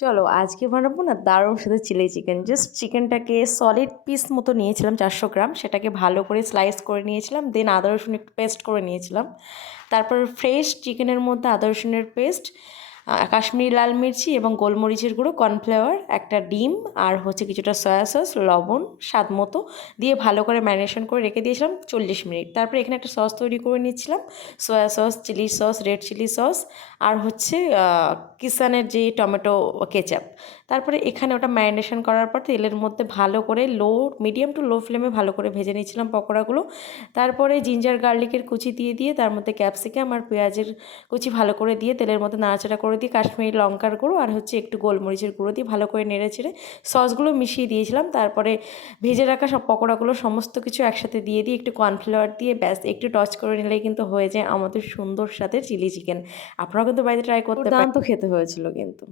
চলো আজকে বানাবো না দারুণ সাথে চিলি চিকেন। জাস্ট চিকেনটাকে সলিড পিস মতো নিয়েছিলাম 400 গ্রাম, সেটাকে ভালো করে স্লাইস করে নিয়েছিলাম, দেন আদা রসুন একটু পেস্ট করে নিয়েছিলাম। তারপর ফ্রেশ চিকেনের মধ্যে আদা রসুনের পেস্ট, কাশ্মীরি লাল মির্চি এবং গোলমরিচের গুঁড়ো, কর্নফ্লাওয়ার, একটা ডিম আর হচ্ছে কিছুটা সয়া সস, লবণ স্বাদ মতো দিয়ে ভালো করে ম্যারিনেশন করে রেখে দিয়েছিলাম 40 মিনিট। তারপরে এখানে একটা সস তৈরি করে নিচ্ছিলাম, soya sauce, chilli sauce, red chilli sauce আর হচ্ছে কিষানের যে টমেটো কেচাপ। তারপরে এখানে ওটা ম্যারিনেশন করার পর তেলের মধ্যে ভালো করে মিডিয়াম টু লো ফ্লেমে ভালো করে ভেজে নিয়েছিলাম পকোড়াগুলো। তারপরে জিঞ্জার গার্লিকের কুচি দিয়ে দিয়ে তার মধ্যে ক্যাপসিকাম আর পেঁয়াজের কুচি ভালো করে দিয়ে তেলের মধ্যে নাড়াচাড়া করে দিয়ে কাশ্মীরি লঙ্কার গুঁড়ো আর হচ্ছে একটু গোলমরিচের গুঁড়ো দিয়ে ভালো করে নেড়ে চেড়ে সসগুলো মিশিয়ে দিয়েছিলাম। তারপরে ভেজে রাখা সব পকোড়াগুলো সমস্ত কিছু একসাথে দিয়ে দিয়ে একটু কর্নফ্লাওয়ার দিয়ে ব্যাস একটু টচ করে নিলেই কিন্তু হয়ে যায় আমাদের সুন্দর সাথে চিলি চিকেন। আপনারাও কিন্তু বাড়িতে ট্রাই করতে পারেন, দুর্দান্ত খেতে হয়েছিল কিন্তু।